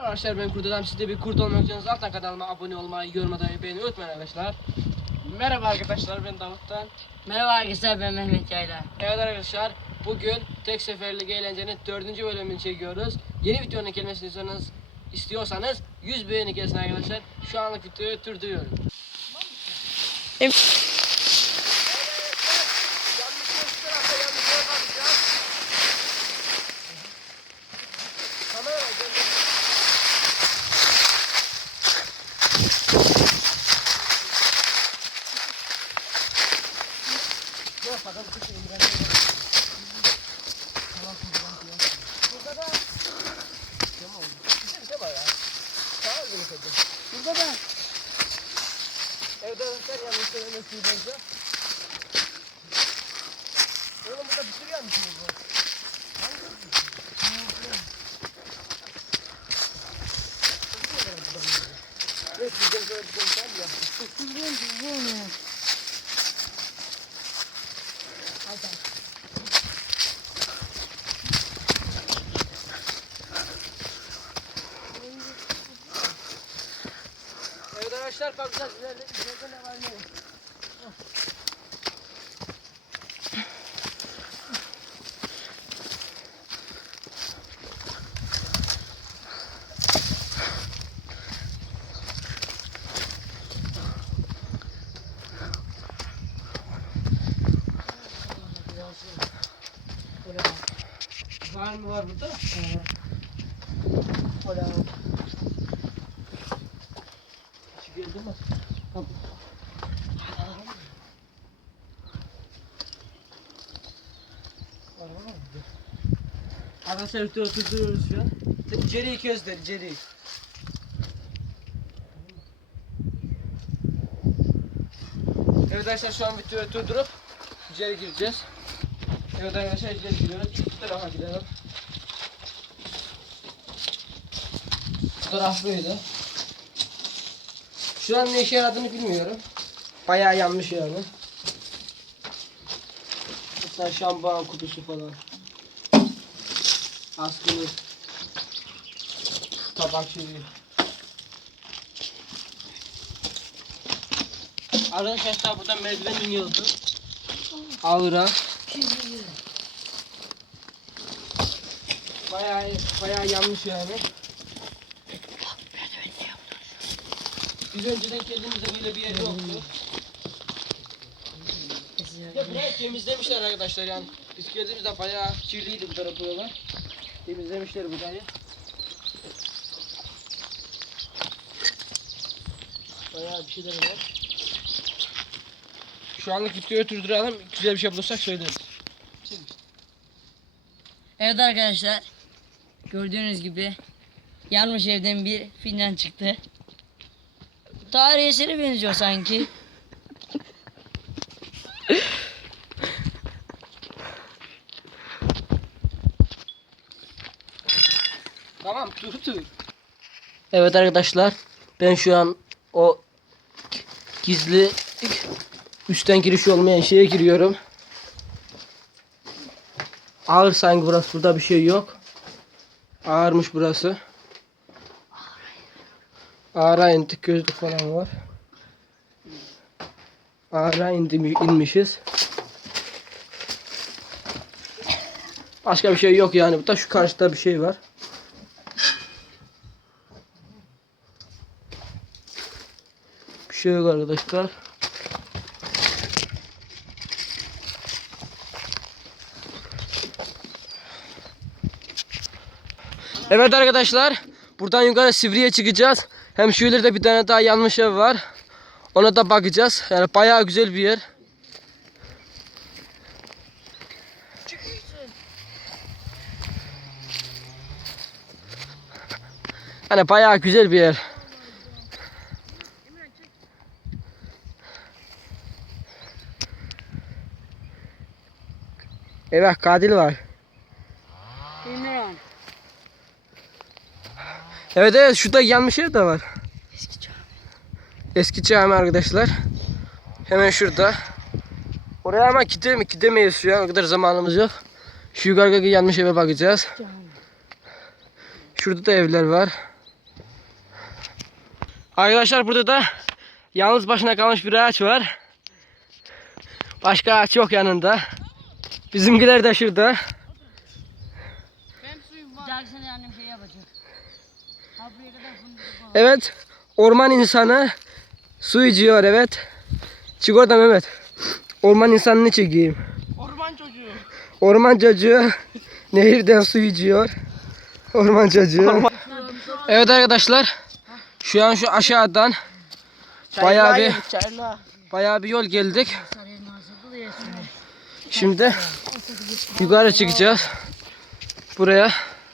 Arkadaşlar ben Kurt Adam. Siz de bir kurt olmak istiyorsanız alttan kanalıma abone olmayı, yorum atmayı, beğenmeyi unutmayın arkadaşlar. Merhaba arkadaşlar ben Davut'tan. Merhaba arkadaşlar ben Mehmet Yayla. Evet arkadaşlar bugün tek seferlik eğlencenin dördüncü bölümünü çekiyoruz. Yeni videonun gelmesini istiyorsanız, istiyorsanız 100 beğeni gelsin arkadaşlar. Şu anlık videoyu durduruyorum. Burada ben. Evde arkadaşlar yanlış söylemesi bence. Oğlum burada bir sürü yanlış mı bu? Evet, bizim böyle bir şey ya. Evet arkadaşlar bakacağız ileride ileride ne var ne yok. Var mı var burada? Ola. Şu geldi mi? Arkadaşlar üstüne oturtuyoruz şu an. İçeri iki gözler, içeri. Evet arkadaşlar şu an videoyu durdurup içeri gireceğiz. Evet arkadaşlar içeri giriyoruz. Bu tarafa gidelim. Bu taraf böyle. Şu ne işe yaradığını bilmiyorum. Bayağı yanmış yani. Mesela şampuan kutusu falan. Askılı. Tabak şeyi. Arkadaşlar buradan merdiven iniyordu. Ağıra. Bayağı bayağı yanmış yani. Biz önceden geldiğimizde böyle bir yer yoktu. Ya burayı temizlemişler arkadaşlar yani. Biz geldiğimizde bayağı kirliydi bu taraf buralar. Temizlemişler burayı. Bayağı bir şeyler var. Şu anlık videoyu durduralım. Güzel bir şey bulursak söyleriz. Evet arkadaşlar gördüğünüz gibi yanmış evden bir fincan çıktı. Tarih eseri benziyor sanki. Tamam dur dur. Evet arkadaşlar ben şu an o gizli üstten giriş olmayan şeye giriyorum. Ağır sanki burası burada bir şey yok. Ağırmış burası. Ağıra indik gözlük falan var. Ağıra indi, inmişiz. Başka bir şey yok yani. Burada şu karşıda bir şey var. Bir şey yok arkadaşlar. Evet arkadaşlar. Buradan yukarı Sivri'ye çıkacağız. Hem şu ileride bir tane daha yanmış ev var. Ona da bakacağız. Yani bayağı güzel bir yer. Yani bayağı güzel bir yer. Evet katil var. Evet evet şurada yanmış ev de var. Eski cami. Eski cami arkadaşlar. Hemen şurada. Oraya ama gidem gidemeyiz şu an. O kadar zamanımız yok. Şu yukarıdaki yanmış eve bakacağız. Şurada da evler var. Arkadaşlar burada da yalnız başına kalmış bir ağaç var. Başka ağaç yok yanında. Bizimkiler de şurada. Bir dahaki sene annem şey yapacak. Ha buraya kadar fındık var. Evet. Orman insanı su içiyor evet. Çık orada Mehmet. Orman insanını çekeyim. Orman çocuğu. Orman çocuğu nehirden su içiyor. Orman çocuğu. Evet arkadaşlar. Şu an şu aşağıdan bayağı bir bayağı bir yol geldik. Şimdi yukarı çıkacağız. Buraya